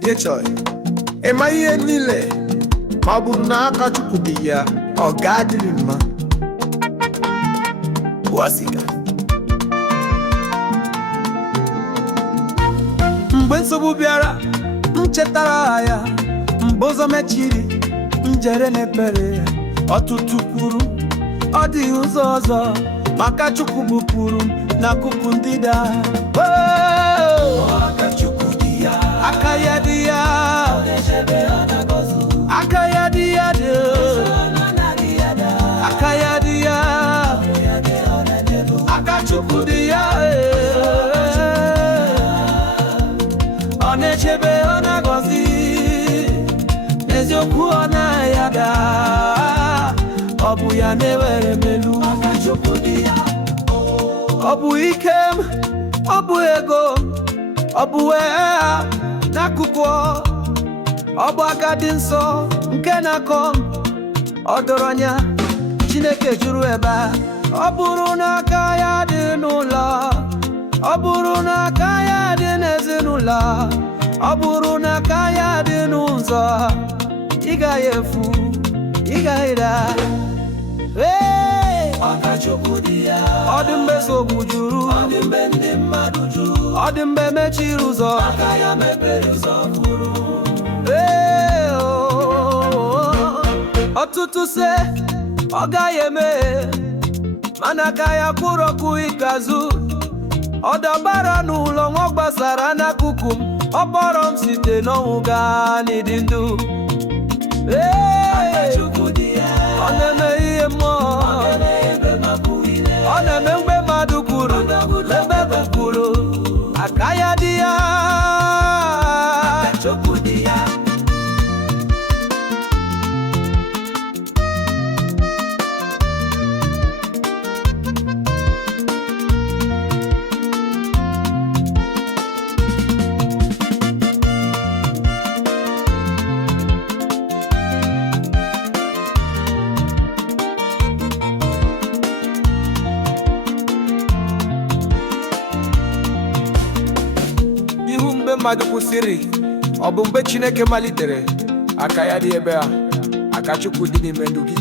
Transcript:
Dechoy ema ihe niile ma ọ bụ n'aka Chukwu dị ya ọ ga-adịrị mma. Wasiga mgbe nsogbu bịara m chetara ya, mgbe ụzọ mechiri njere n'ekpere ọtụtụ kwuru ọ dịghị ụzọ ọzọ maka Chukwu bupụrụ m n'akụkụ ndịda. Aka ya dị ya, aka ya dị ya, aka ya dị ya, aka Chukwu dị ya. Ọ na-echebe, ọ na-agọzi, n'eziokwu ọ na-ayada, ọ bụ ya na-ewere melu. Aka Chukwu dị ya. Ọ bụ ike m, ọ bụ ego, ọ bụ n'akụkụ, ọ bụ aka dị nsọ nke na-akọ m. Ọ dọrọ anya Chineke juru ebe a. Ọ bụrụ na aka ya dị n'ụlọ, ọ bụrụ na aka ya dị n'ezinụlọ, ọ bụrụ na aka ya dị n'ụzọ, ị gaghị efu, ị gaghị daa. Aka Chukwu dị ya. Ọ dị mgbe nsogbu juru, ọ dị mgbe ndị mmadụ juru, ọ dị mgbe mechiri ụzọ, aka ya mepere ụzọ furu. Ọtụtụ se ọ gaghị eme, mana aka ya kwụrụ ọkụ ikpeazụ. Ọ dabara n'ụlọ nwa gbasara n'akụkụ m, ọ kpọrọ m site n'ọnwụ gaa n'ịdị ndụ. Ọ na-eme ihe mmụọ, ọ na-eme mgbe mmadụ kwuru, ebe kwuru, aka ya dị ya. Chukwu dị ya. Mgbe mmadụ kwụsịrị, ọ bụ mgbe Chineke malitere. Aka ya dị ebe a, aka Chukwu dị n'ime ndụ gị.